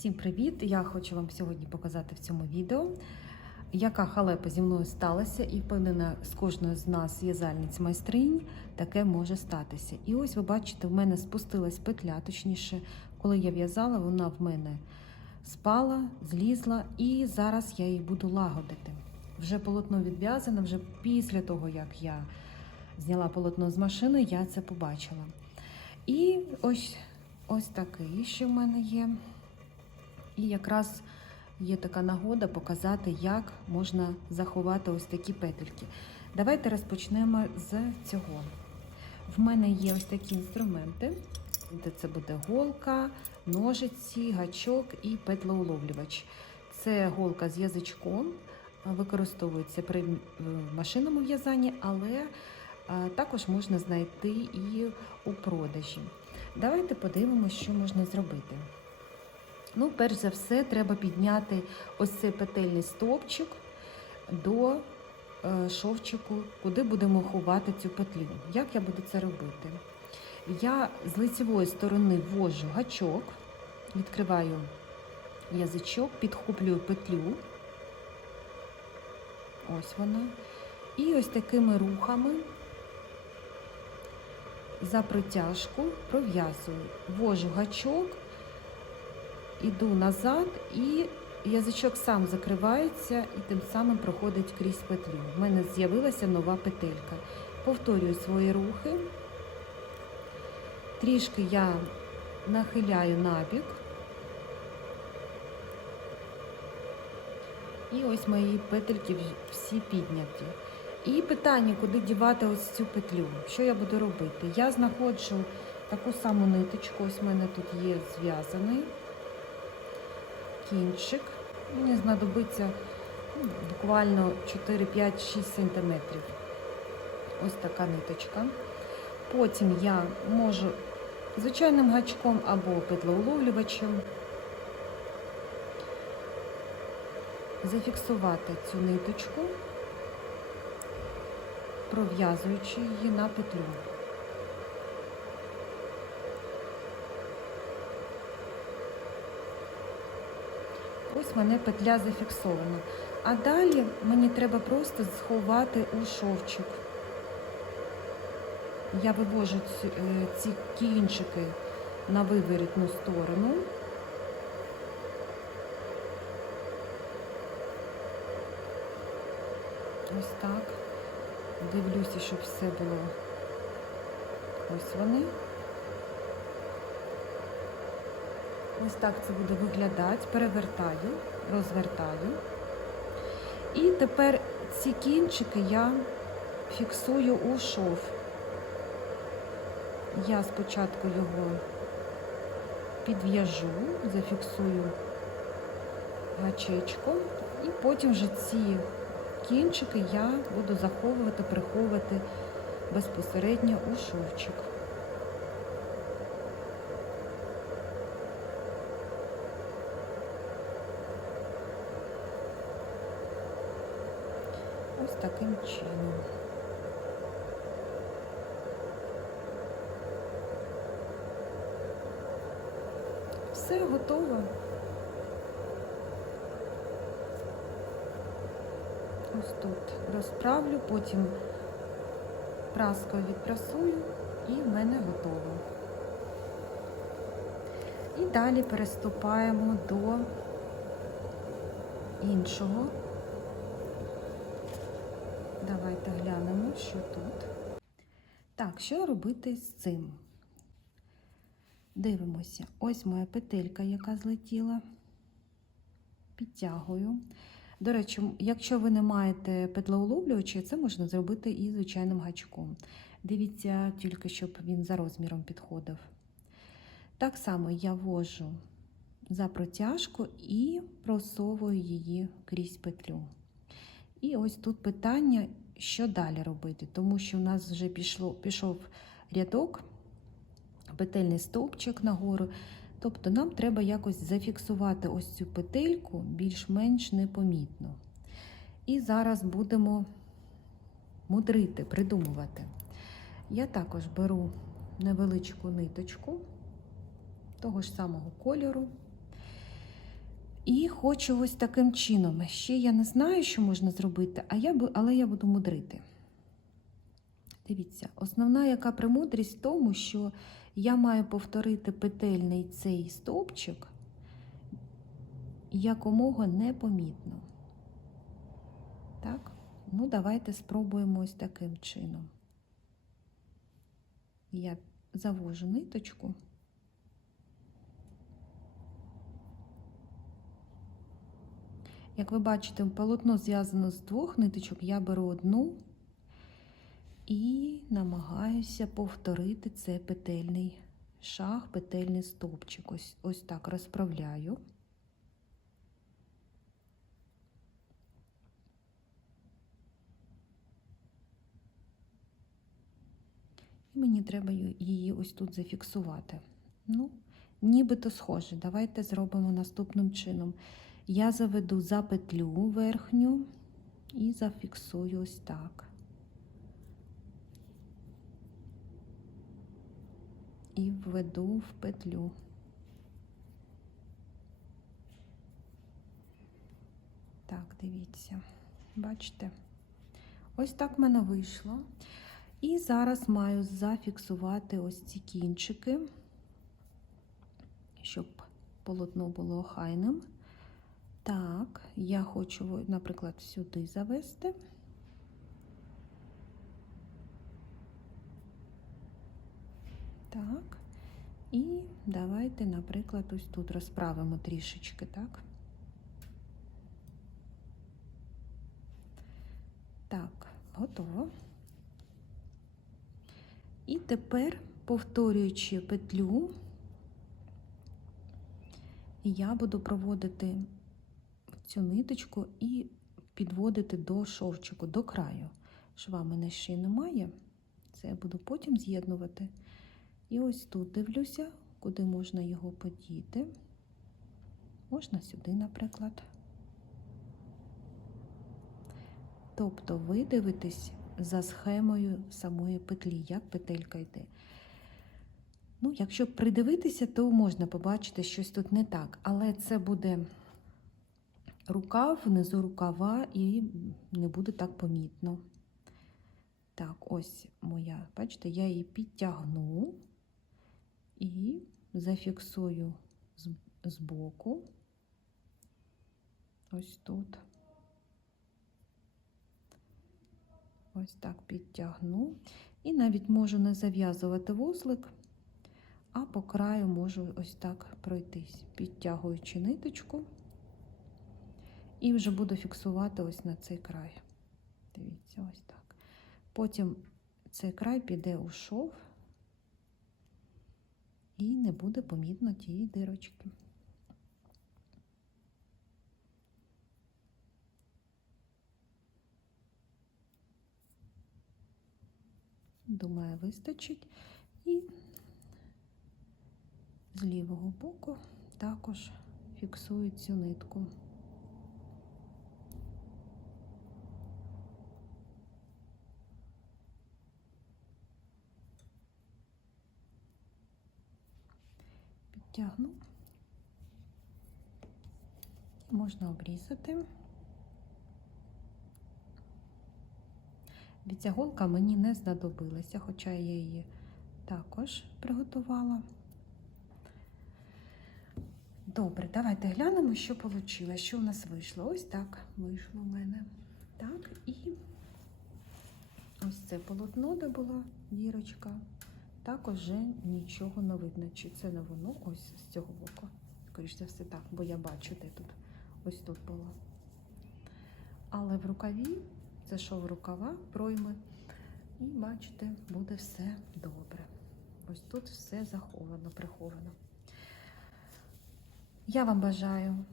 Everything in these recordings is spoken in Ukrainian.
Всім привіт! Я хочу вам сьогодні показати в цьому відео, яка халепа зі мною сталася, і впевнена, з кожною з нас в'язальниць майстринь таке може статися. І ось ви бачите, в мене спустилась петля, точніше, коли я в'язала, вона в мене спала, злізла, і зараз я її буду лагодити. Вже полотно відв'язане, вже після того, як я зняла полотно з машини, я це побачила. І ось ось такий ще в мене є. І якраз є така нагода показати, як можна заховати ось такі петельки. Давайте розпочнемо з цього. В мене є ось такі інструменти. Це буде голка, ножиці, гачок і петлоуловлювач. Це голка з язичком, використовується при машинному в'язанні, але також можна знайти і у продажі. Давайте подивимося, що можна зробити. Ну, перш за все, треба підняти ось цей петельний стовпчик до шовчику, куди будемо ховати цю петлю. Як я буду це робити? Я з лицевої сторони ввожу гачок, відкриваю язичок, підхоплюю петлю. Ось вона. І ось такими рухами за протяжку пров'язую. Ввожу гачок, іду назад, і язичок сам закривається і тим самим проходить крізь петлю. У мене з'явилася нова петелька. Повторюю свої рухи. Трішки я нахиляю набік. І ось мої петельки всі підняті. І питання, куди дівати ось цю петлю. Що я буду робити? Я знаходжу таку саму ниточку, ось в мене тут є зв'язаний кінчик. Мені знадобиться ну, буквально 4, 5, 6 см. Ось така ниточка. Потім я можу звичайним гачком або петлоуловлювачем зафіксувати цю ниточку, пров'язуючи її на петлю. Ось мене петля зафіксована. А далі мені треба просто сховати у шовчик. Я вивожу ці, ці кінчики на виворітну сторону. Ось так. Дивлюся, щоб все було. Ось вони. Ось так це буде виглядати. Перевертаю, розвертаю. І тепер ці кінчики я фіксую у шов. Я спочатку його підв'яжу, зафіксую гачечком, і потім вже ці кінчики я буду заховувати, приховувати безпосередньо у шовчик. Ось таким чином. Все готово. Ось тут розправлю, потім праскою відпрасую і в мене готово. І далі переступаємо до іншого. Давайте глянемо, що тут. Так, що робити з цим? Дивимося, ось моя петелька, яка злетіла. Підтягую. До речі, якщо ви не маєте петлоуловлювача, це можна зробити і звичайним гачком. Дивіться, тільки щоб він за розміром підходив. Так само я ввожу за протяжку і просовую її крізь петлю. І ось тут питання, що далі робити, тому що в нас вже пішло, пішов рядок, петельний стовпчик нагору. Тобто нам треба якось зафіксувати ось цю петельку більш-менш непомітно. І зараз будемо мудрити, придумувати. Я також беру невеличку ниточку того ж самого кольору. І хочу ось таким чином. Ще я не знаю, що можна зробити, а я, бу- але я буду мудрити. Дивіться, основна яка премудрість в тому, що я маю повторити петельний цей стовпчик якомога непомітно. Так? Ну, давайте спробуємо ось таким чином. Я завожу ниточку. Як ви бачите, полотно зв'язано з двох ниточок, я беру одну і намагаюся повторити цей петельний шаг, петельний стовпчик. Ось, ось так розправляю. І мені треба її ось тут зафіксувати. Ну, нібито схоже. Давайте зробимо наступним чином. Я заведу за петлю верхню і зафіксую ось так. І введу в петлю. Так, дивіться. Бачите? Ось так в мене вийшло. І зараз маю зафіксувати ось ці кінчики, щоб полотно було охайним. Так, я хочу, наприклад, сюди завести. Так. І давайте, наприклад, ось тут розправимо трішечки, так? Так, готово. І тепер, повторюючи петлю, я буду проводити цю ниточку і підводити до шовчику, до краю. Шва мене ще немає. Це я буду потім з'єднувати. І ось тут дивлюся, куди можна його подіти. Можна сюди, наприклад. Тобто ви дивитесь за схемою самої петлі, як петелька йде. Ну, якщо придивитися, то можна побачити щось тут не так, але це буде рукав, внизу рукава і не буде так помітно. Так, ось моя, бачите, я її підтягну і зафіксую з, з боку. Ось тут. Ось так підтягну. І навіть можу не зав'язувати вузлик, а по краю можу ось так пройтись, підтягуючи ниточку. І вже буду фіксувати ось на цей край. Дивіться, ось так. Потім цей край піде у шов і не буде помітно тієї дирочки. Думаю, вистачить. І з лівого боку також фіксую цю нитку. Підтягну. Можна обрізати. Ця голка мені не знадобилася, хоча я її також приготувала. Добре, давайте глянемо, що вийшло, що у нас вийшло. Ось так вийшло у мене. Так, і ось це полотно, де була дірочка. Також вже нічого не видно, чи це не воно ось з цього боку. Скоріше за все, так, бо я бачу, де тут ось тут було. Але в рукаві це шов рукава, пройми. І бачите, буде все добре. Ось тут все заховано, приховано. Я вам бажаю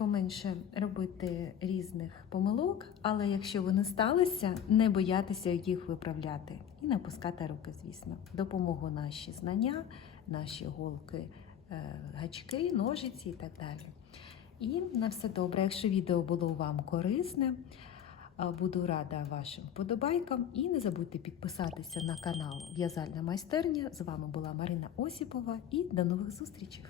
поменше робити різних помилок, але якщо вони сталися, не боятися їх виправляти і напускати руки, звісно. Допомогу наші знання, наші голки, е, гачки, ножиці і так далі. І на все добре. Якщо відео було вам корисне, буду рада вашим подобайкам. І не забудьте підписатися на канал В'язальна майстерня. З вами була Марина Осіпова і до нових зустрічей!